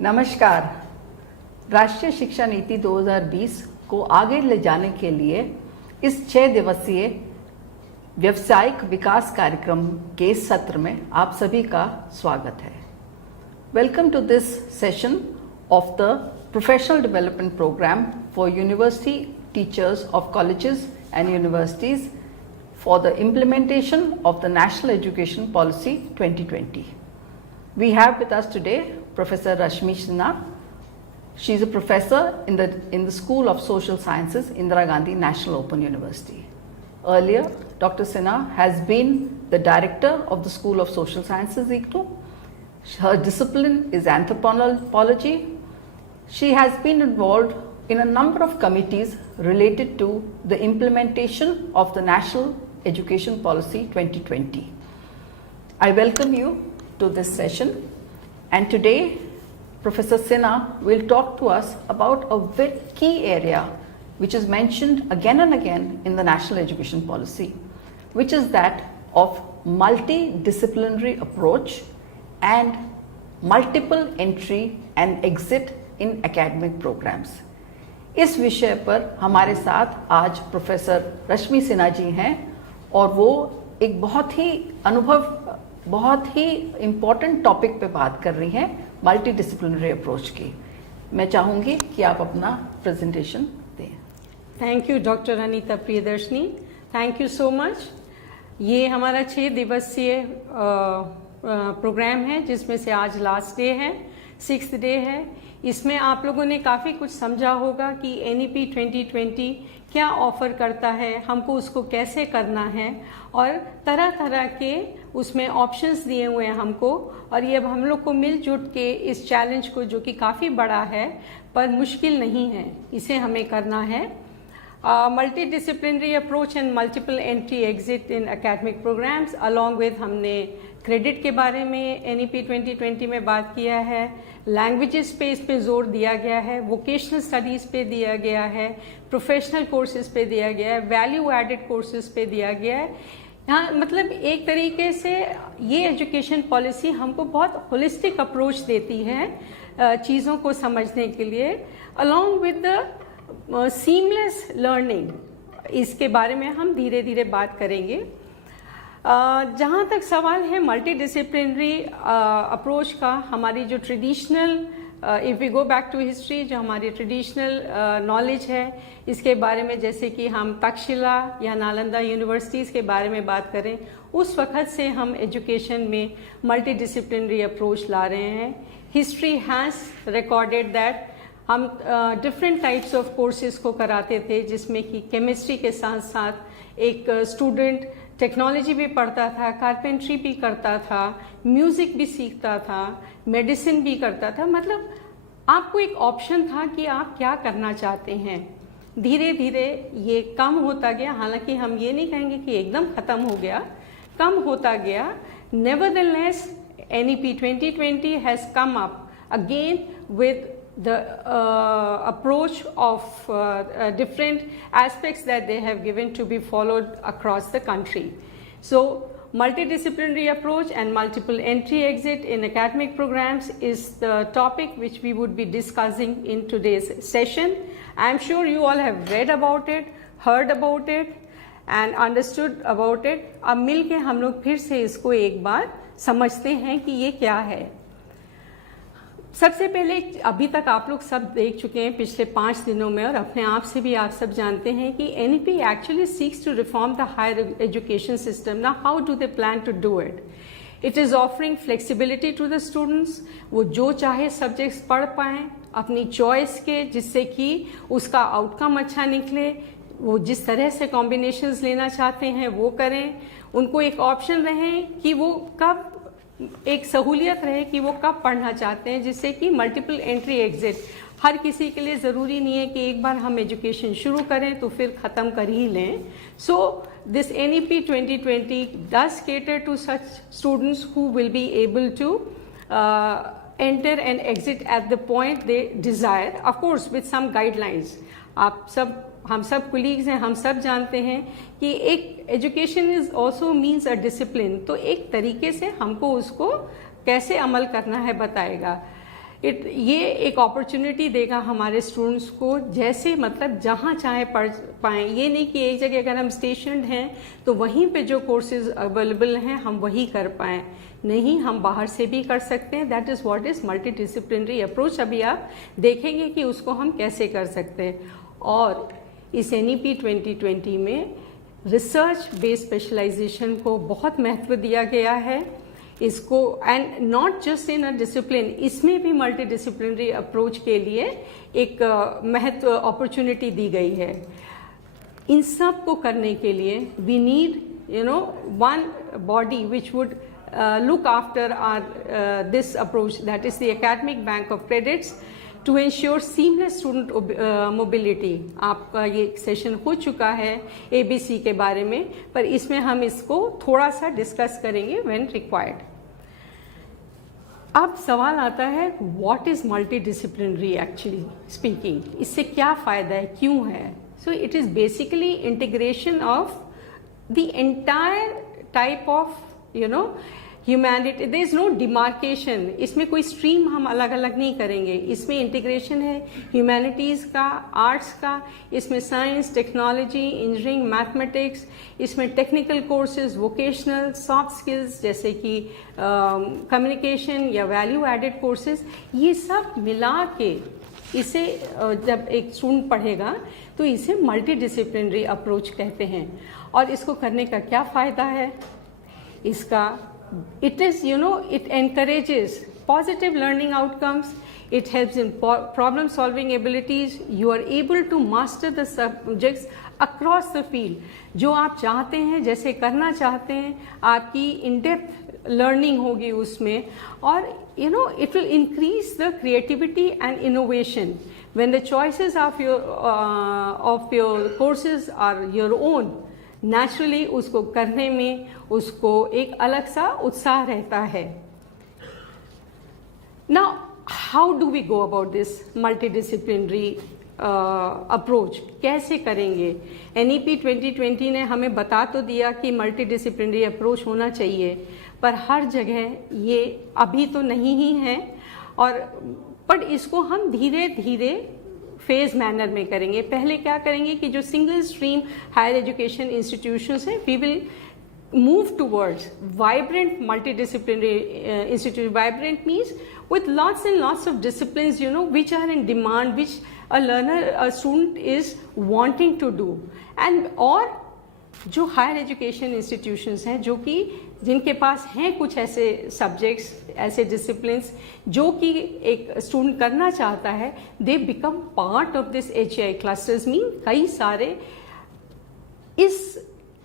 नमस्कार। राष्ट्रीय शिक्षा नीति 2020 को आगे ले जाने के लिए इस 6 दिवसीय व्यावसायिक विकास कार्यक्रम के सत्र में आप सभी का स्वागत है। Welcome to this session of the professional development programme for university teachers of colleges and universities for the implementation of the National Education Policy 2020. We have with us today Professor Rashmi Sinha. She is a professor in the School of Social Sciences, Indira Gandhi National Open University. Earlier, Dr. Sinha has been the director of the School of Social Sciences, IGNOU. Her discipline is anthropology. She has been involved in a number of committees related to the implementation of the National Education Policy 2020. I welcome you to this session, and today Professor Sinha will talk to us about a very key area which is mentioned again and again in the National Education Policy, which is that of multidisciplinary approach and multiple entry and exit in academic programs. इस विषय पर हमारे साथ आज professor रश्मि सिन्हा जी हैं और वो एक बहुत ही इम्पोर्टेंट टॉपिक पे बात कर रही हैं, मल्टी डिसिप्लिनरी अप्रोच की। मैं चाहूँगी कि आप अपना प्रेजेंटेशन दें। Thank you doctor Anita Priyadarshini, thank you so much. ये हमारा 6 दिवसीय प्रोग्राम है जिसमें से आज लास्ट डे है, 6th डे है। इसमें आप लोगों ने काफ़ी कुछ समझा होगा कि NEP 2020 क्या ऑफ़र करता है, हमको उसको कैसे करना है, और तरह तरह के उसमें ऑप्शंस दिए हुए हैं हमको। और ये अब हम लोग को मिलजुट के इस चैलेंज को, जो कि काफ़ी बड़ा है पर मुश्किल नहीं है, इसे हमें करना है। Multidisciplinary approach and multiple entry exit in academic programmes, along with हमने क्रेडिट के बारे में NEP 2020 में बात किया है, लैंग्वेजेस पे इस पे जोर दिया गया है, वोकेशनल स्टडीज़ पे दिया गया है, प्रोफेशनल कोर्सेज पे दिया गया है, वैल्यू एडेड कोर्सेज पे दिया गया है। यहाँ मतलब एक तरीके से ये एजुकेशन पॉलिसी हमको बहुत होलिस्टिक अप्रोच देती है चीज़ों को समझने के लिए, along with the seamless learning. इसके बारे में हम धीरे धीरे बात करेंगे। जहाँ तक सवाल है मल्टीडिसिप्लिनरी अप्रोच का, हमारी जो traditional, if we go back to history, जो हमारी ट्रेडिशनल नॉलेज है इसके बारे में, जैसे कि हम तक्षशिला या नालंदा यूनिवर्सिटीज़ के बारे में बात करें, उस वक़्त से हम एजुकेशन में मल्टीडिसिप्लिनरी अप्रोच ला रहे हैं। हिस्ट्री हैज़ रिकॉर्डेड दैट हम डिफरेंट टाइप्स ऑफ कोर्सेज को कराते थे, जिसमें कि केमिस्ट्री के साथ साथ एक स्टूडेंट टेक्नोलॉजी भी पढ़ता था, कारपेंट्री भी करता था, म्यूज़िक भी सीखता था, मेडिसिन भी करता था। मतलब आपको एक ऑप्शन था कि आप क्या करना चाहते हैं। धीरे धीरे ये कम होता गया, हालांकि हम ये नहीं कहेंगे कि एकदम ख़त्म हो गया, कम होता गया। Nevertheless NEP 2020 has come up again with the approach of different aspects that they have given to be followed across the country. So multidisciplinary approach and multiple entry exit in academic programs is the topic which we would be discussing in today's session. I am sure you all have read about it, heard about it and understood about it. अब मिल के हम लोग फिर से इसको एक बार समझते हैं कि ये क्या है। सबसे पहले, अभी तक आप लोग सब देख चुके हैं पिछले 5 दिनों में, और अपने आप से भी आप सब जानते हैं कि NEP actually seeks to reform the higher education system. ना how do they plan to do it? It is offering flexibility to the students, वो जो चाहे सब्जेक्ट्स पढ़ पाएँ अपनी चॉइस के, जिससे कि उसका आउटकम अच्छा निकले। वो जिस तरह से कॉम्बिनेशंस लेना चाहते हैं वो करें, उनको एक ऑप्शन रहे कि वो कब, एक सहूलियत रहे कि वो कब पढ़ना चाहते हैं, जिससे कि मल्टीपल एंट्री एग्जिट हर किसी के लिए ज़रूरी नहीं है कि एक बार हम एजुकेशन शुरू करें तो फिर ख़त्म कर ही लें। So this NEP 2020 does cater to such students who will be able to enter and exit at the point they desire, of course with some guidelines. आप सब, हम सब कुलीग्स हैं, हम सब जानते हैं कि एक education is also means a discipline, तो एक तरीके से हमको उसको कैसे अमल करना है बताएगा। ये एक अपॉर्चुनिटी देगा हमारे स्टूडेंट्स को, जैसे मतलब जहाँ चाहे पढ़ पाएँ। ये नहीं कि एक जगह अगर हम स्टेशनड हैं तो वहीं पे जो कोर्सेज अवेलेबल हैं हम वही कर पाएँ, नहीं, हम बाहर से भी कर सकते हैं। That is what is multi disciplinary approach. अभी आप देखेंगे कि उसको हम कैसे कर सकते हैं। और इस NEP 2020 में रिसर्च बेस्ड स्पेशलाइजेशन को बहुत महत्व दिया गया है इसको, and not just in a discipline, इसमें भी मल्टी डिसिप्लिनरी अप्रोच के लिए एक महत्व अपॉर्चुनिटी दी गई है। इन सब को करने के लिए we need one body which would look after our this approach, that is the Academic Bank of Credits, to ensure seamless student mobility. आपका ये सेशन हो चुका है ABC के बारे में, पर इसमें हम इसको थोड़ा सा डिस्कस करेंगे when required. अब सवाल आता है what is multidisciplinary actually speaking, इससे क्या फ़ायदा है, क्यों है? So it is basically integration of the entire type of humanity. There is no demarcation, इसमें कोई स्ट्रीम हम अलग अलग नहीं करेंगे, इसमें इंटीग्रेशन है ह्यूमैनिटीज़ का, आर्ट्स का, इसमें साइंस, टेक्नोलॉजी, इंजीनियरिंग, मैथमेटिक्स, इसमें technical courses, vocational, soft skills जैसे कि कम्युनिकेशन या वैल्यू एडेड कोर्सेज, ये सब मिला के इसे जब एक स्टूडेंट पढ़ेगा तो इसे मल्टी डिसिप्लिनरी अप्रोच कहते हैं। और इसको करने का क्या फ़ायदा है इसका? It is, it encourages positive learning outcomes, it helps in problem solving abilities, you are able to master the subjects across the field. जो आप चाहते हैं, जैसे करना चाहते हैं, आपकी in depth learning होगी उसमें, और it will increase the creativity and innovation. When the choices of your courses are your own, naturally उसको करने में उसको एक अलग सा उत्साह रहता है। Now how do we go about this multidisciplinary approach, कैसे करेंगे? NEP 2020 ने हमें बता तो दिया कि मल्टीडिसिप्लिनरी अप्रोच होना चाहिए, पर हर जगह ये अभी तो नहीं ही है, पर इसको हम धीरे धीरे फेज मैनर में करेंगे। पहले क्या करेंगे कि जो single stream higher education institutions हैं, we will move towards vibrant multidisciplinary institute. Vibrant means with lots and lots of disciplines which are in demand, which a student is wanting to do, and और जो higher education institutions हैं जो कि जिनके पास हैं कुछ ऐसे सब्जेक्ट्स, ऐसे डिसिप्लिन्स जो कि एक स्टूडेंट करना चाहता है, they become part of this HEI clusters. Mean कई सारे इस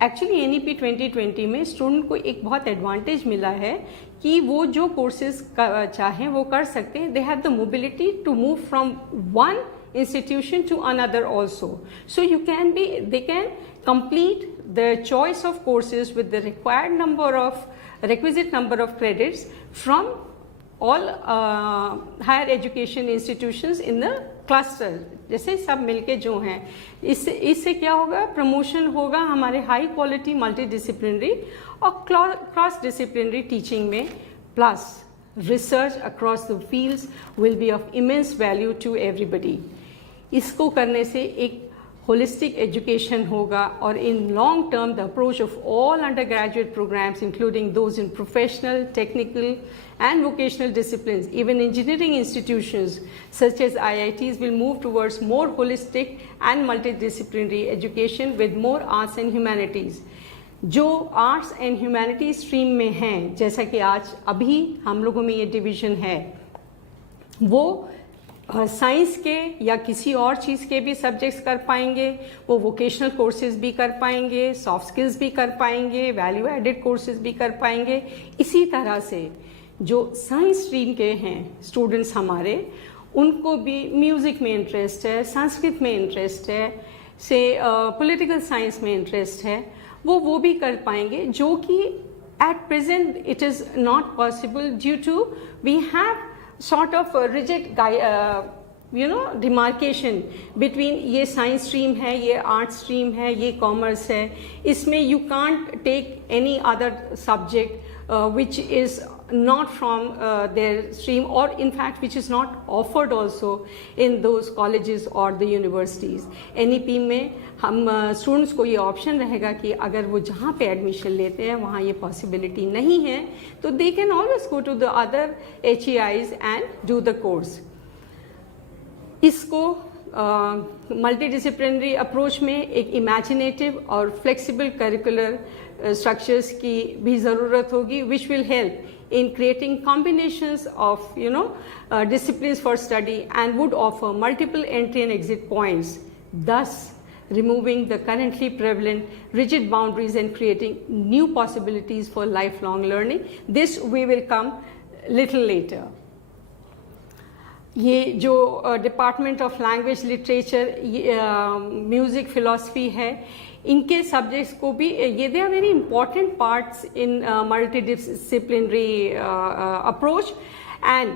एक्चुअली NEP 2020 में स्टूडेंट को एक बहुत एडवांटेज मिला है कि वो जो कोर्सेज चाहें वो कर सकते हैं। They have the mobility to move from one institution to another also. So they can complete the choice of courses with the requisite number of credits from all higher education institutions in the cluster, जैसे सब मिलके जो हैं। इससे क्या होगा? Promotion होगा हमारे हाई क्वालिटी मल्टीडिसिप्लिनरी और क्रॉस डिसिप्लिनरी टीचिंग में, plus research across the fields will be of immense value to everybody. इसको करने से एक holistic education होगा, और in long term the approach of all undergraduate programs including those in professional, technical and vocational disciplines, even engineering institutions such as IITs will move towards more holistic and multidisciplinary education with more arts and humanities. जो arts and humanity stream में हैं, जैसा कि आज अभी हम लोगों में ये डिवीज़न है, वो साइंस के या किसी और चीज़ के भी सब्जेक्ट्स कर पाएंगे, वो वोकेशनल कोर्सेज भी कर पाएंगे, सॉफ्ट स्किल्स भी कर पाएंगे, वैल्यू एडेड कोर्सेज भी कर पाएंगे। इसी तरह से जो साइंस स्ट्रीम के हैं स्टूडेंट्स हमारे, उनको भी म्यूज़िक में इंटरेस्ट है, संस्कृत में इंटरेस्ट है, से पॉलिटिकल साइंस में इंटरेस्ट है, वो भी कर पाएंगे, जो कि at present it is not possible due to we have sort of a rigid demarcation between ये साइंस स्ट्रीम है, ये आर्ट स्ट्रीम है, ये कॉमर्स है, इसमें you can't take any other subject which is not from their stream, or in fact which is not offered also in those colleges or the universities. NEP में हम students को ये option रहेगा कि अगर वो जहाँ पे एडमिशन लेते हैं वहाँ ये पॉसिबिलिटी नहीं है तो they can always go to the other HEIs and do the course. इसको मल्टीडिसिप्लिनरी अप्रोच में एक इमेजिनेटिव और फ्लेक्सिबल करिकुलर स्ट्रक्चर्स की भी ज़रूरत होगी, which will help in creating combinations of disciplines for study and would offer multiple entry and exit points, thus removing the currently prevalent rigid boundaries and creating new possibilities for lifelong learning. This we will come little later. ये जो department of language literature music philosophy है, इनके subjects को भी ये they are very important parts in multi disciplinary approach, and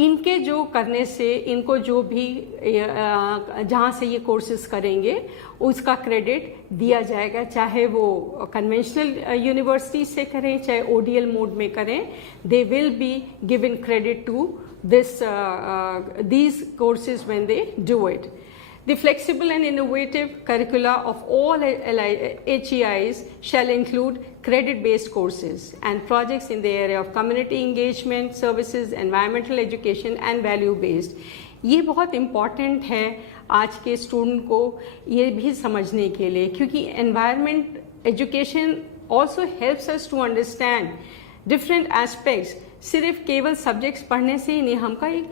इनके जो करने से इनको जो भी जहाँ से ये कोर्सेज करेंगे उसका क्रेडिट दिया जाएगा, चाहे वो कन्वेंशनल यूनिवर्सिटी से करें चाहे ODL मोड में करें. They will be given credit to these courses when they do it. The flexible and innovative curricula of all HEIs shall include credit-based courses and projects in the area of community engagement, services, environmental education and value-based. ये बहुत important है आज के student को ये भी समझने के लिए, क्योंकि environment education also helps us to understand different aspects. सिर्फ केवल सब्जेक्ट्स पढ़ने से ही नहीं,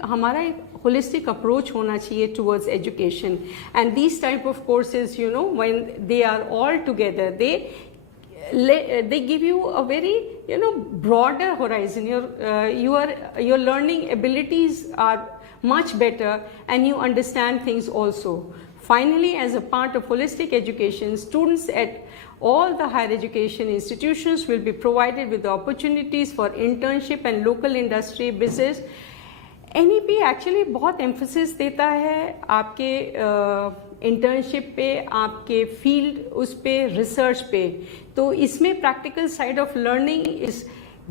हमारा एक होलिस्टिक अप्रोच होना चाहिए towards education. And these type of courses when they are all together they give you a very broader horizon. Your learning abilities are much better and you understand things also. Finally, as a part of holistic education, students at all the higher education institutions will be provided with the opportunities for internship and local industry business. NEP actually बहुत emphasis देता है आपके internship पे, आपके field उस पे, research पे. तो इसमें practical side of learning is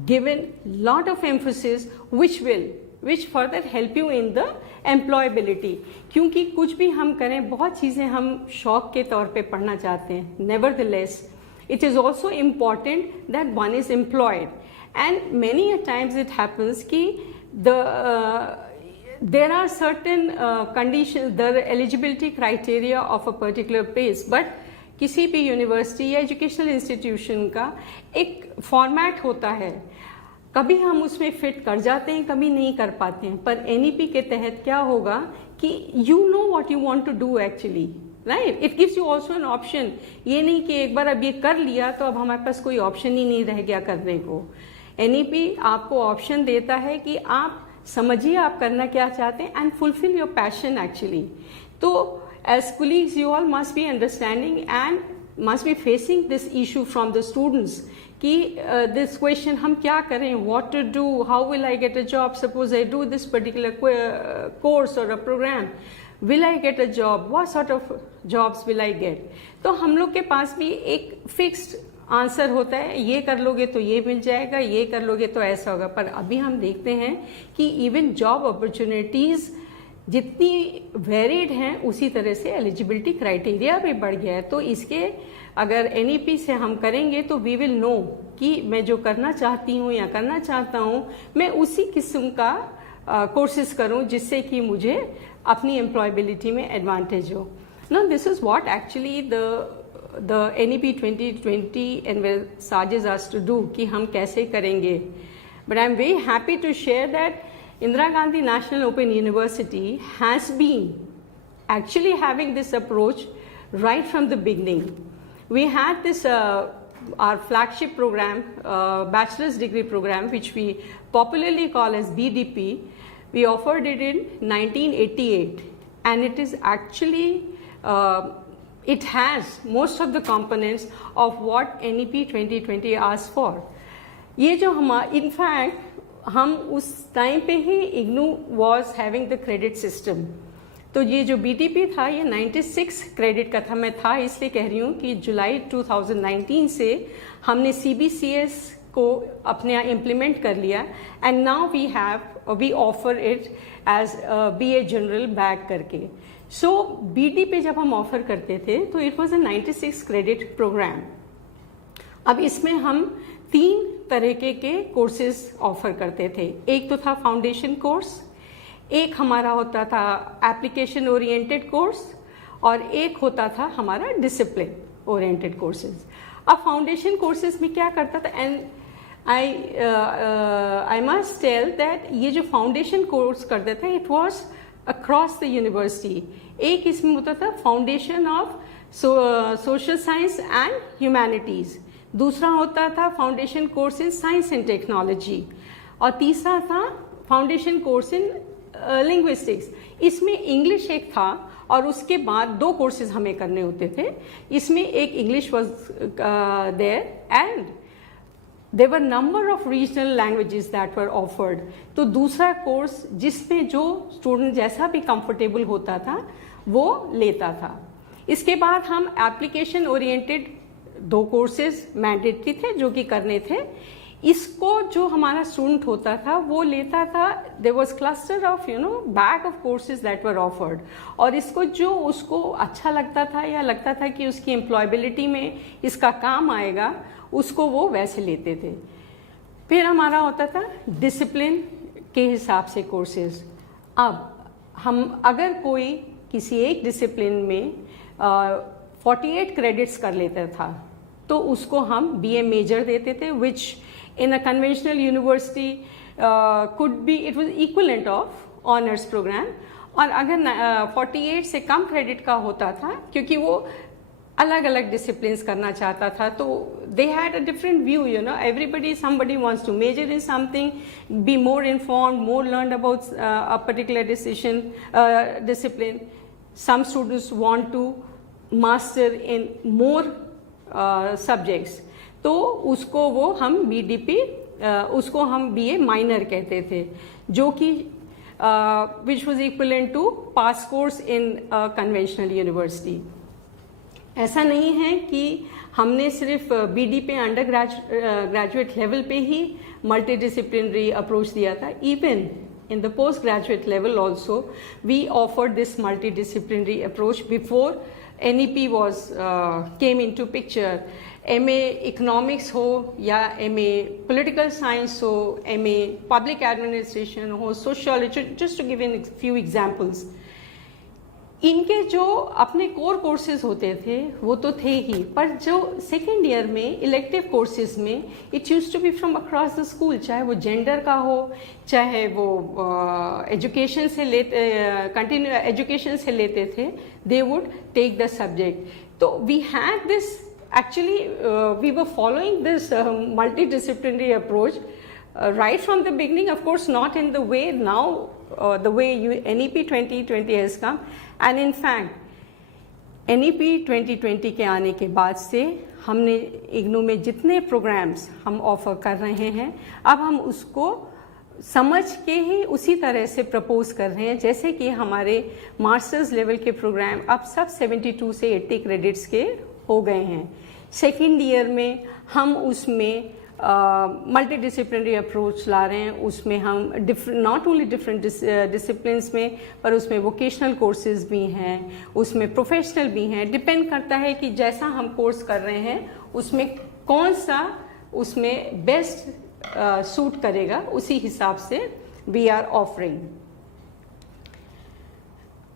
given lot of emphasis which further help you in the employability. क्योंकि कुछ भी हम करें, बहुत चीज़ें हम शौक के तौर पे पढ़ना चाहते हैं, nevertheless it is also important that one is employed, and many a times it happens ki there are certain conditions, the eligibility criteria of a particular place, but किसी भी यूनिवर्सिटी या एजुकेशनल इंस्टीट्यूशन का एक format होता है, कभी हम उसमें फिट कर जाते हैं, कभी नहीं कर पाते हैं. पर NEP के तहत क्या होगा कि you know what you want to do actually, right. It gives you also an option. ये नहीं कि एक बार अब ये कर लिया तो अब हमारे पास कोई ऑप्शन ही नहीं रह गया करने को. NEP आपको ऑप्शन देता है कि आप समझिए आप करना क्या चाहते हैं and fulfil your passion actually. तो as colleagues you all must be understanding and must be facing this issue from the students कि दिस क्वेश्चन हम क्या करें, what to do, how will I get a job, suppose I do this particular course और a programme, will I get a job, what sort of jobs will I get. तो हम लोग के पास भी एक फिक्स्ड आंसर होता है, ये कर लोगे तो ये मिल जाएगा, ये कर लोगे तो ऐसा होगा. पर अभी हम देखते हैं कि इवन जॉब अपॉर्चुनिटीज जितनी वेरिड हैं उसी तरह से एलिजिबिलिटी क्राइटेरिया भी बढ़ गया है. तो इसके अगर NEP से हम करेंगे तो वी विल नो कि मैं जो करना चाहती हूँ या करना चाहता हूँ मैं उसी किस्म का कोर्सेज करूँ जिससे कि मुझे अपनी एम्प्लॉयबिलिटी में एडवांटेज हो. No this is what actually the NEP 2020 envisages us to do कि हम कैसे करेंगे. But I am very happy to share that Indira Gandhi National Open University has been actually having this approach right from the beginning. We had this our flagship program, bachelor's degree program, which we popularly call as BDP. We offered it in 1988, and it is actually it has most of the components of what NEP 2020 asks for. ये जो in fact हम उस time पे ही IGNOU was having the credit system. तो ये जो BDP था ये 96 क्रेडिट का था. मैं था इसलिए कह रही हूँ कि जुलाई 2019 से हमने CBCS को अपने यहाँ इम्प्लीमेंट कर लिया and now we offer it as BA general bag करके. सो BD पे जब हम ऑफर करते थे तो it was a 96 credit programme. अब इसमें हम 3 तरह के कोर्सेज ऑफर करते थे. एक तो था फाउंडेशन कोर्स, एक हमारा होता था एप्लीकेशन ओरिएंटेड कोर्स और एक होता था हमारा डिसिप्लिन ओरिएंटेड कोर्सेज. अब फाउंडेशन कोर्सेज में क्या करता था, and I must tell that ये जो फाउंडेशन कोर्स करते थे it was across the university. एक इसमें होता था foundation of social science and humanities, दूसरा होता था foundation course in science and technology और तीसरा था फाउंडेशन कोर्स इन लिंग्विस्टिक्स. इसमें इंग्लिश एक था और उसके बाद 2 कोर्सेज हमें करने होते थे. इसमें एक English was there and there were number of regional languages that were offered. तो दूसरा कोर्स जिसमें जो स्टूडेंट जैसा भी कंफर्टेबल होता था वो लेता था. इसके बाद हम एप्लीकेशन ओरिएंटेड 2 कोर्सेज मैंडेटरी थे जो कि करने थे. इसको जो हमारा स्टूडेंट होता था वो लेता था, there was cluster of bag of courses that were offered और इसको जो उसको अच्छा लगता था या लगता था कि उसकी एम्प्लॉयबिलिटी में इसका काम आएगा उसको वो वैसे लेते थे. फिर हमारा होता था डिसिप्लिन के हिसाब से कोर्सेज. अब हम अगर कोई किसी एक डिसिप्लिन में 48 क्रेडिट्स कर लेता था तो उसको हम BA मेजर देते थे, विच in a conventional university could be, it was equivalent of honors program. और अगर 48 से कम क्रेडिट का होता था क्योंकि वो अलग अलग डिसिप्लिन्स करना चाहता था तो they had a different view, somebody wants to major in something, be more informed, more learned about a particular discipline. Some students want to master in more subjects. तो उसको वो हम उसको हम BA माइनर कहते थे जो कि which was equivalent to pass course in conventional university. ऐसा नहीं है कि हमने सिर्फ BD पे अंडर ग्रेजुएट लेवल पे ही मल्टी डिसिप्लिनरी अप्रोच दिया था. Even in the postgraduate level also we offered this multidisciplinary approach before NEP was came into picture. MA economics हो या MA पॉलिटिकल साइंस हो, MA पब्लिक एडमिनिस्ट्रेशन हो, sociology, just to give in few examples. इनके जो अपने core courses होते थे वो तो थे ही, पर जो सेकेंड ईयर में इलेक्टिव कोर्सेज में it use to be from across the school, चाहे वो जेंडर का हो, चाहे वो एजुकेशन से कंटिन्यू एजुकेशन से लेते थे, they would take the subject. तो we had this actually we were following this multidisciplinary approach right from the beginning, of course not in the way now the way NEP 2020 has come. And in fact NEP 2020 के आने के बाद से हमने इग्नू में जितने programmes हम offer कर रहे हैं अब हम उसको समझ के ही उसी तरह से प्रपोज कर रहे हैं जैसे कि हमारे मास्टर्स लेवल के प्रोग्राम अब सब 72 से 80 क्रेडिट्स के हो गए हैं. सेकेंड ईयर में हम उसमें मल्टी डिसिप्लिनरी अप्रोच ला रहे हैं. उसमें हम नॉट ओनली डिफरेंट डिसिप्लिन्स में पर उसमें वोकेशनल कोर्सेज भी हैं, उसमें प्रोफेशनल भी हैं. डिपेंड करता है कि जैसा हम कोर्स कर रहे हैं उसमें कौन सा उसमें बेस्ट सूट करेगा, उसी हिसाब से we are offering.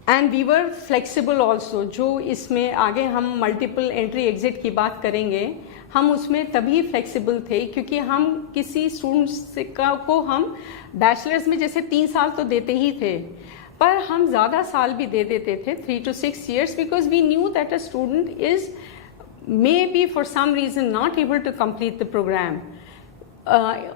And we were flexible also. जो इसमें आगे हम मल्टीपल एंट्री एग्जिट की बात करेंगे, हम उसमें तभी फ्लेक्सिबल थे क्योंकि हम किसी स्टूडेंट्स को हम बैचलर्स में जैसे 3 साल तो देते ही थे, पर हम ज़्यादा साल भी दे देते थे 3 to 6 years because we knew that a student is may be for some reason not able to complete the programme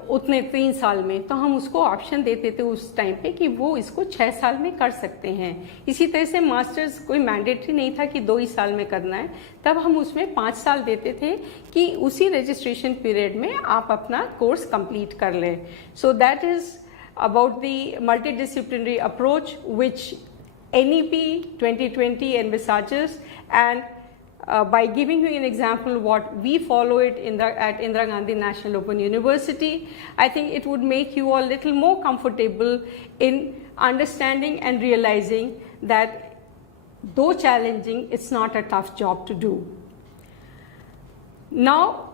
उतने 3 साल में. तो हम उसको ऑप्शन देते थे उस टाइम पे कि वो इसको 6 साल में कर सकते हैं. इसी तरह से मास्टर्स कोई मैंडेटरी नहीं था कि 2 ही साल में करना है, तब हम उसमें 5 साल देते थे कि उसी रजिस्ट्रेशन पीरियड में आप अपना कोर्स कंप्लीट कर लें. So that is about the multidisciplinary approach which NEP 2020 envisages, and by giving you an example what we follow it at Indira Gandhi National Open University, I think it would make you a little more comfortable in understanding and realizing that though challenging, it's not a tough job to do. Now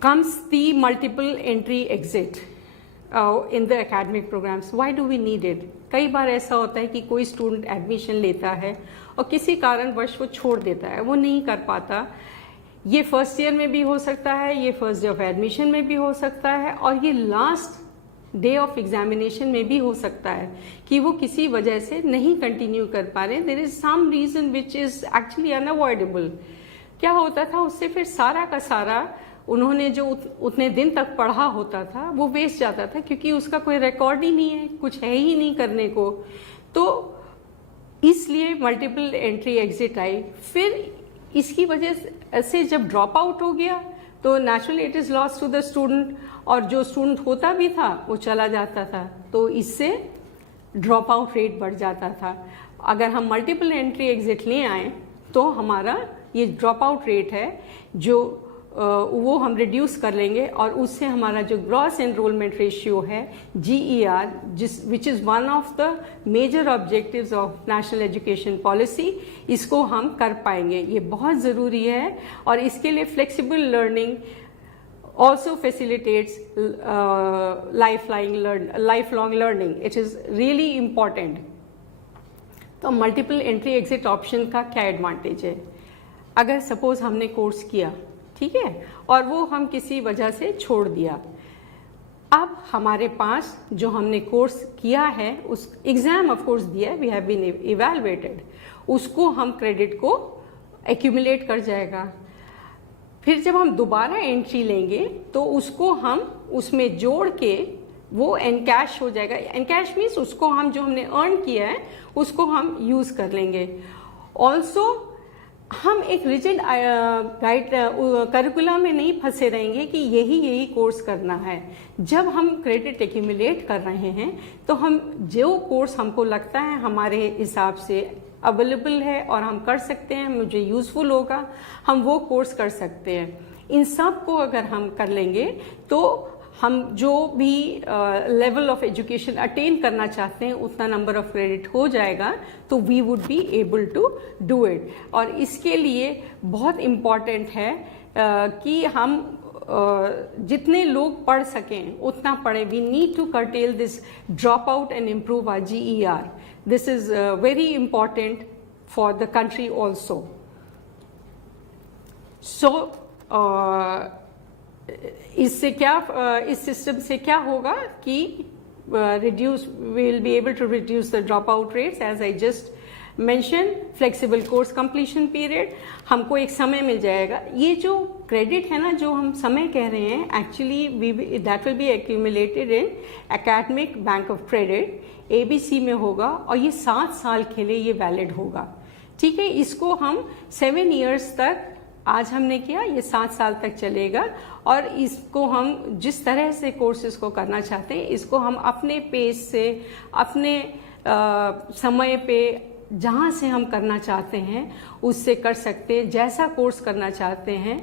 comes the multiple entry exit in the academic programs. Why do we need it? कई बार ऐसा होता है कि कोई student admission लेता है और किसी कारणवश वो छोड़ देता है, वो नहीं कर पाता। ये फर्स्ट ईयर में भी हो सकता है, ये फर्स्ट डे ऑफ एडमिशन में भी हो सकता है, और ये लास्ट डे ऑफ एग्जामिनेशन में भी हो सकता है कि वो किसी वजह से नहीं कंटिन्यू कर पा रहे। There is some reason which is actually unavoidable. क्या होता था, उससे फिर सारा का सारा उन्होंने जो उतने दिन तक पढ़ा होता था वो वेस्ट जाता था, क्योंकि उसका कोई रिकॉर्ड ही नहीं है, कुछ है ही नहीं करने को। तो इसलिए मल्टीपल एंट्री एग्जिट आई। फिर इसकी वजह से जब ड्रॉप आउट हो गया तो naturally it is loss to the student, और जो स्टूडेंट होता भी था वो चला जाता था, तो इससे ड्रॉप आउट रेट बढ़ जाता था। अगर हम मल्टीपल एंट्री एग्जिट ले आए तो हमारा ये ड्रॉप आउट रेट है जो वो हम रिड्यूस कर लेंगे, और उससे हमारा जो ग्रॉस एनरोलमेंट रेशियो है GER, which is one of the major objectives of national education policy, इसको हम कर पाएंगे। ये बहुत ज़रूरी है, और इसके लिए flexible learning also facilitates lifelong learning. It is really important. तो मल्टीपल एंट्री एग्जिट ऑप्शन का क्या एडवांटेज है? अगर सपोज हमने कोर्स किया, ठीक है, और वो हम किसी वजह से छोड़ दिया, अब हमारे पास जो हमने कोर्स किया है, उस एग्जाम ऑफ कोर्स दिया, वी हैव बीन इवैल्यूएटेड, उसको हम क्रेडिट को एक्यूमुलेट कर जाएगा। फिर जब हम दोबारा एंट्री लेंगे तो उसको हम उसमें जोड़ के वो एनकैश हो जाएगा। एनकैश मीन्स उसको हम जो हमने अर्न किया है उसको हम यूज कर लेंगे। ऑल्सो हम एक रिजिड गाइड करिकुलम में नहीं फंसे रहेंगे कि यही कोर्स करना है। जब हम क्रेडिट एक्यूमुलेट कर रहे हैं तो हम जो कोर्स हमको लगता है हमारे हिसाब से अवेलेबल है और हम कर सकते हैं, मुझे यूजफुल होगा, हम वो कोर्स कर सकते हैं। इन सब को अगर हम कर लेंगे तो हम जो भी लेवल ऑफ एजुकेशन अटेन करना चाहते हैं उतना नंबर ऑफ क्रेडिट हो जाएगा, तो we would be able to do it. और इसके लिए बहुत इम्पॉर्टेंट है कि हम जितने लोग पढ़ सकें उतना पढ़ें। We need to curtail this drop out and improve our GER. This is very important for the country also. So इससे क्या इस सिस्टम से क्या होगा कि reduce, we will be able to reduce the dropout rates as I just mentioned. Flexible course completion period, हमको एक समय मिल जाएगा। ये जो क्रेडिट है ना, जो हम समय कह रहे हैं, actually that will be accumulated in academic bank of credit, ABC में होगा, और ये 7 साल के लिए ये वैलिड होगा। ठीक है, इसको हम 7 years तक, आज हमने किया, ये 7 साल तक चलेगा, और इसको हम जिस तरह से कोर्सेज को करना चाहते हैं इसको हम अपने पेस से, अपने समय पे, जहाँ से हम करना चाहते हैं उससे कर सकते हैं, जैसा कोर्स करना चाहते हैं।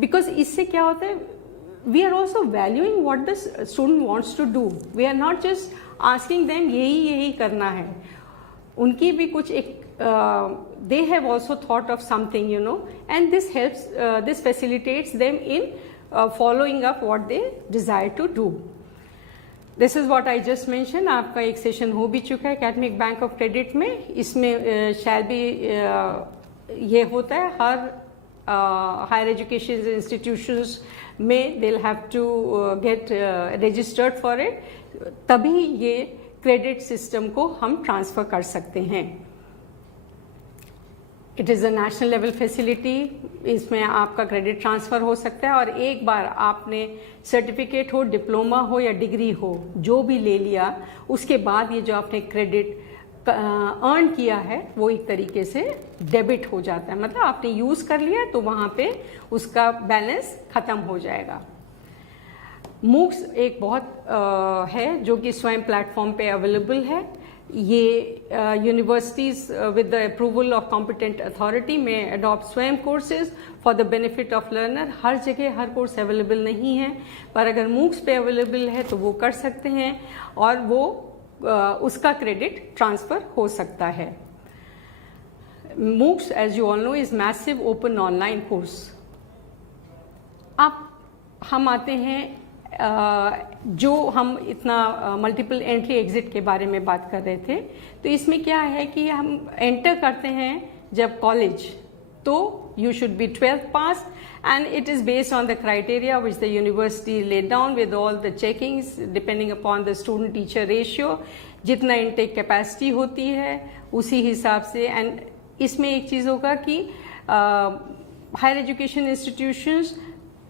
बिकॉज इससे क्या होता है, we are also valuing what the student wants to do. We are not just asking them यही करना है, उनकी भी कुछ एक they have also thought of something, you know, and this helps, this facilitates them in following up what they desire to do. This is what I just mentioned. आपका एक session हो भी चुका है एकेडमिक बैंक ऑफ क्रेडिट में। इसमें शैल भी ये होता है हर हायर एजुकेशन इंस्टीट्यूशंस में, they'll have to get registered for it, तभी ये क्रेडिट सिस्टम को हम ट्रांसफ़र कर सकते हैं। It is a national level facility, इसमें आपका क्रेडिट ट्रांसफ़र हो सकता है, और एक बार आपने सर्टिफिकेट हो, डिप्लोमा हो या डिग्री हो, जो भी ले लिया, उसके बाद ये जो आपने क्रेडिट अर्न किया है वो एक तरीके से डेबिट हो जाता है। मतलब आपने यूज़ कर लिया तो वहाँ पे उसका बैलेंस ख़त्म हो जाएगा। मूक्स एक बहुत है जो कि स्वयं प्लेटफॉर्म पे अवेलेबल है। ये universities with the approval of competent authority में adopt Swayam courses for the benefit of learner. हर जगह हर कोर्स अवेलेबल नहीं है, पर अगर मूक्स पे अवेलेबल है तो वो कर सकते हैं और वो उसका क्रेडिट ट्रांसफ़र हो सकता है। MOOCs, as you all know, is massive open online course। अब हम आते हैं जो हम इतना मल्टीपल एंट्री एग्जिट के बारे में बात कर रहे थे, तो इसमें क्या है कि हम एंटर करते हैं जब कॉलेज, तो you should be 12th pass and it is based on the criteria which the university laid down with all the checkings depending upon the student teacher ratio, जितना intake capacity होती है उसी हिसाब से। एंड इसमें एक चीज़ होगा कि हायर एजुकेशन इंस्टीट्यूशंस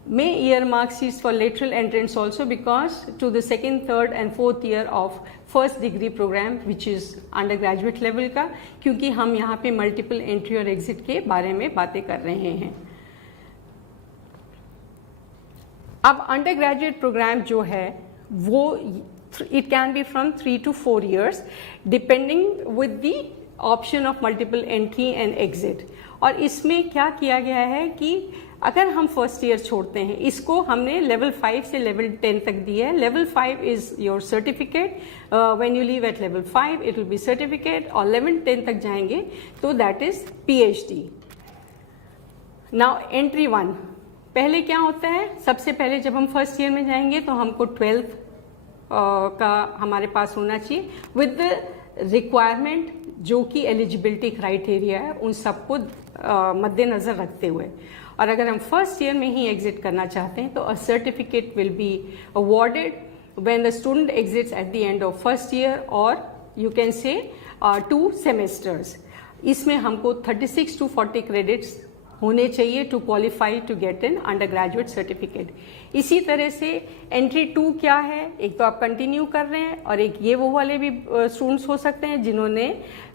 में earmark seats for lateral entrance also because to the second, third and fourth year of first degree programme which is under graduate level का, क्योंकि हम यहाँ पे मल्टीपल एंट्री और एग्जिट के बारे में बातें कर रहे हैं। अब अंडर ग्रेजुएट प्रोग्राम जो है वो it can be from 3 to 4 years depending with the option of multiple entry and exit. और इसमें क्या किया गया है कि अगर हम फर्स्ट ईयर छोड़ते हैं, इसको हमने लेवल 5 से लेवल 10 तक दिया है। Level 5 is your certificate, when you leave at level 5 it will be certificate, और लेवल 10 तक जाएंगे तो that is PhD। Now entry 1 पहले क्या होता है, सबसे पहले जब हम फर्स्ट ईयर में जाएंगे तो हमको 12th का हमारे पास होना चाहिए विद द रिक्वायरमेंट जो कि एलिजिबिलिटी क्राइटेरिया है उन सबको मद्देनजर रखते हुए। और अगर हम फर्स्ट ईयर में ही एग्जिट करना चाहते हैं तो a certificate will be awarded when the student exits at the end of first year, और यू कैन से 2 semesters। इसमें हमको 36 to 40 क्रेडिट्स होने चाहिए to qualify to get an under graduate certificate. इसी तरह से एंट्री 2 क्या है, एक तो आप कंटिन्यू कर रहे हैं और एक ये वो वाले भी स्टूडेंट्स हो सकते हैं जिन्होंने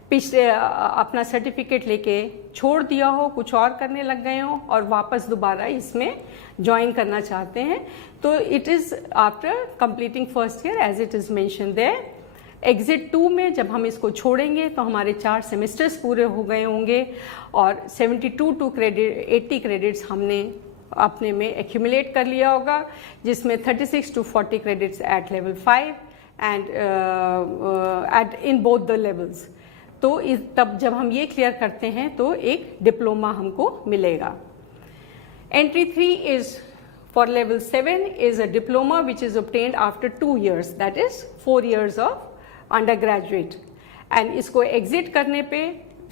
पिछले अपना सर्टिफिकेट लेके छोड़ दिया हो, कुछ और करने लग गए हो और वापस दोबारा इसमें ज्वाइन करना चाहते हैं। तो it is after completing first year as it is mention there. Exit 2 में जब हम इसको छोड़ेंगे तो हमारे 4 सेमेस्टर्स पूरे हो गए होंगे और 72 to 80 क्रेडिट्स हमने अपने में एक्यूमुलेट कर लिया होगा, जिसमें 36 to 40 credits at level 5 and at in both the levels. तो तब जब हम ये क्लियर करते हैं तो एक डिप्लोमा हमको मिलेगा। Entry 3 is for level 7 is a diploma which is obtained after 2 years, that is 4 years of undergraduate, and इसको exit करने पे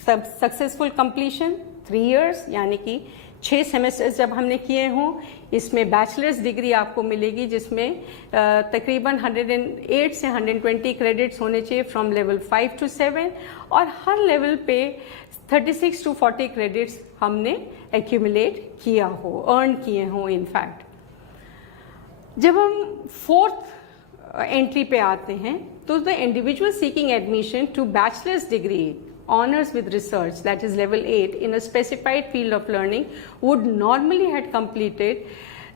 सक्सेसफुल completion 3 years यानी कि 6 सेमेस्टर्स जब हमने किए हों, इसमें बैचलर्स डिग्री आपको मिलेगी जिसमें तकरीबन 108 से 120 क्रेडिट्स होने चाहिए फ्रॉम लेवल 5 to 7, और हर लेवल पे 36 to 40 क्रेडिट्स हमने एक्यूमुलेट किया हो, अर्न किए हों इनफैक्ट। जब हम 4th एंट्री पे आते हैं तो the individual seeking admission to bachelor's degree honors with research, that is level 8, in a specified field of learning would normally had completed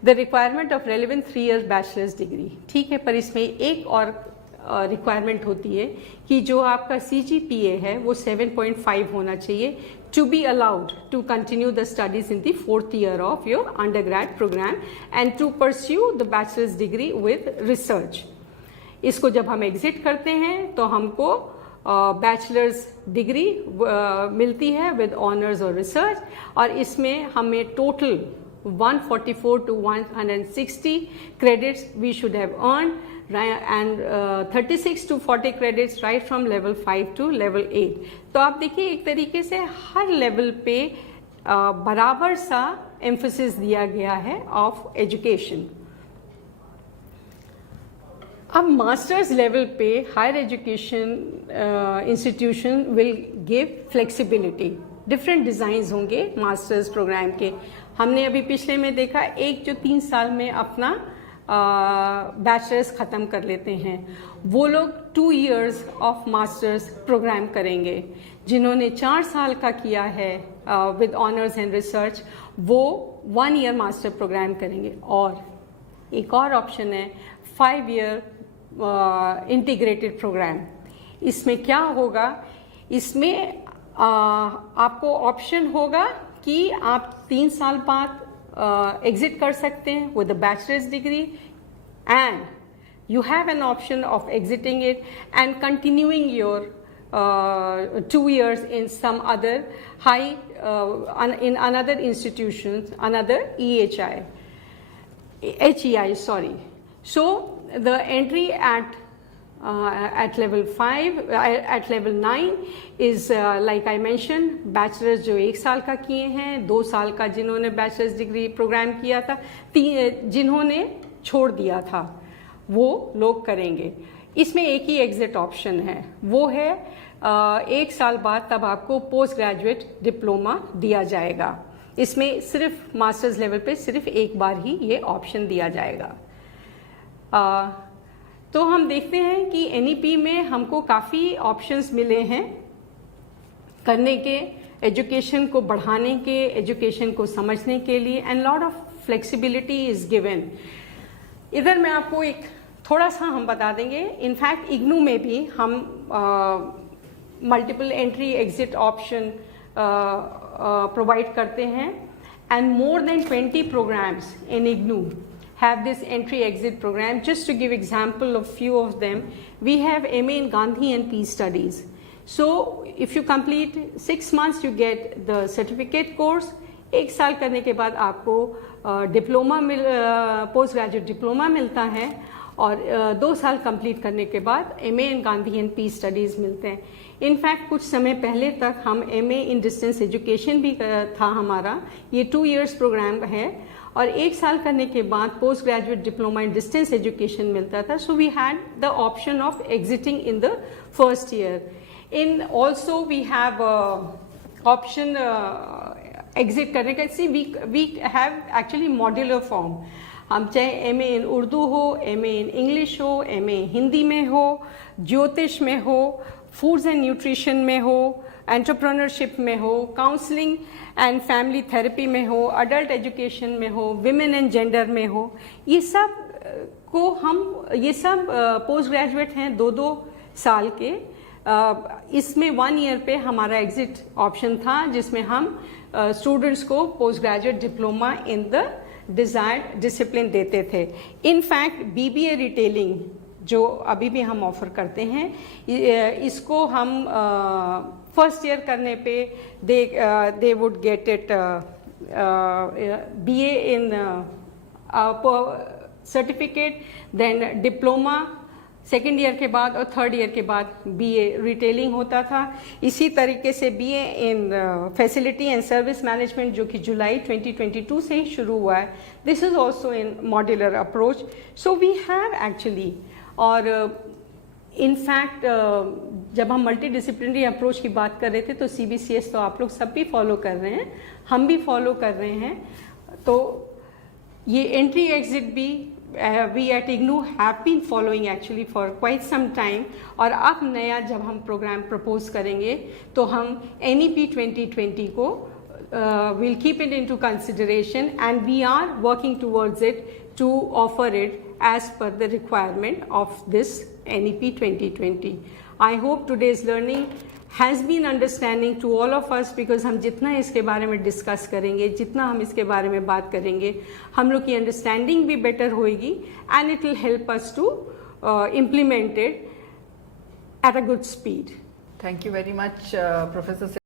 the requirement of relevant 3 years bachelor's degree। ठीक है, पर इसमें एक और रिक्वायरमेंट होती है कि जो आपका CGPA है वो 7.5 होना चाहिए to be allowed to continue the studies in the 4th year of your undergrad program and to pursue the bachelor's degree with research। इसको जब हम एग्जिट करते हैं तो हमको बैचलर्स डिग्री मिलती है विद ऑनर्स और रिसर्च, और इसमें हमें total 144 to 160 credits we should have earned, and 36 to 40 credits right from level 5 to level 8। तो आप देखिए एक तरीके से हर लेवल पे बराबर सा एम्फोसिस दिया गया है ऑफ एजुकेशन। अब मास्टर्स लेवल पे higher education institution will give flexibility, different designs होंगे मास्टर्स प्रोग्राम के। हमने अभी पिछले में देखा एक जो 3 साल में अपना बैचलर्स ख़त्म कर लेते हैं, वो लोग 2 years ऑफ मास्टर्स प्रोग्राम करेंगे। जिन्होंने 4 साल का किया है विद ऑनर्स एंड रिसर्च वो 1 year मास्टर प्रोग्राम करेंगे। और एक और ऑप्शन है 5 year इंटीग्रेटेड प्रोग्राम। इसमें क्या होगा, इसमें आपको ऑप्शन होगा कि आप 3 साल बाद एग्जिट कर सकते हैं with a bachelors degree, and you have an option of exiting it and continuing your 2 years in some other in another institutions, another HEI, sorry. So the entry at level 5, at level 9 is like I mentioned, bachelor's जो 1 साल का किए हैं, 2 साल का जिन्होंने bachelors degree programme किया था, जिन्होंने छोड़ दिया था वो लोग करेंगे। इसमें एक ही एग्जिट ऑप्शन है, वो है 1 साल बाद तब आपको पोस्ट ग्रेजुएट डिप्लोमा दिया जाएगा। इसमें सिर्फ मास्टर्स लेवल पे सिर्फ एक बार ही ये ऑप्शन दिया जाएगा। तो हम देखते हैं कि NEP में हमको काफ़ी ऑप्शंस मिले हैं करने के, एजुकेशन को बढ़ाने के, एजुकेशन को समझने के लिए, and lot of flexibility is given. इधर मैं आपको एक थोड़ा सा हम बता देंगे, इनफैक्ट इग्नू में भी हम multiple entry exit option provide करते हैं, and more than 20 programs in IGNOU have this entry exit program. Just to give example of few of them, we have MA in Gandhi and Peace Studies. So if you complete 6 months you get the certificate course, 1 साल करने के बाद आपको diploma post graduate diploma मिलता है, और 2 साल complete करने के बाद MA in Gandhi and peace studies मिलते हैं। इनफैक्ट कुछ समय पहले तक हम MA इन डिस्टेंस एजुकेशन भी था हमारा, ये 2 years प्रोग्राम है, और 1 साल करने के बाद post graduate diploma in distance education मिलता था। So we had the option of exiting in the first year. In also we have option exit करने का। See we have actually modular form, हम चाहे MA इन उर्दू हो, MA in English हो, MA Hindi में हो, ज्योतिष में हो, फूड्स एंड न्यूट्रिशन में हो, एंटरप्रेन्योरशिप में हो, काउंसलिंग एंड फैमिली थेरेपी में हो, अडल्ट एजुकेशन में हो, विमेन एंड जेंडर में हो, ये सब को हम, ये सब पोस्ट ग्रेजुएट हैं 2-2 साल के। इसमें 1 ईयर पे हमारा एग्जिट ऑप्शन था, जिसमें हम स्टूडेंट्स को post graduate diploma in the desired discipline देते थे। इनफैक्ट BBA रिटेलिंग जो अभी भी हम ऑफर करते हैं, इसको हम फर्स्ट ईयर करने पे they would get it BA in certificate, then diploma second year के बाद, और थर्ड ईयर के बाद BA रिटेलिंग होता था। इसी तरीके से BA in facility and service management जो कि जुलाई 2022 से ही शुरू हुआ है, this is also in modular approach. So we have actually, और इनफैक्ट जब हम मल्टी डिसिप्लिनरी अप्रोच की बात कर रहे थे तो CBCS तो आप लोग सब भी फॉलो कर रहे हैं, हम भी फॉलो कर रहे हैं। तो ये एंट्री एग्जिट भी we at IGNOU have been following actually for quite some time, और अब नया जब हम प्रोग्राम प्रपोज करेंगे तो हम NEP 2020 को we'll keep it into consideration, and we are working towards it to offer it as per the requirement of this NEP 2020. I hope today's learning has been understanding to all of us, because हम जितना इसके बारे में discuss करेंगे, जितना हम इसके बारे में बात करेंगे, हम लोग की अंडरस्टैंडिंग भी बेटर होएगी, and it will help us to implement it at a good speed. Thank you very much, Professor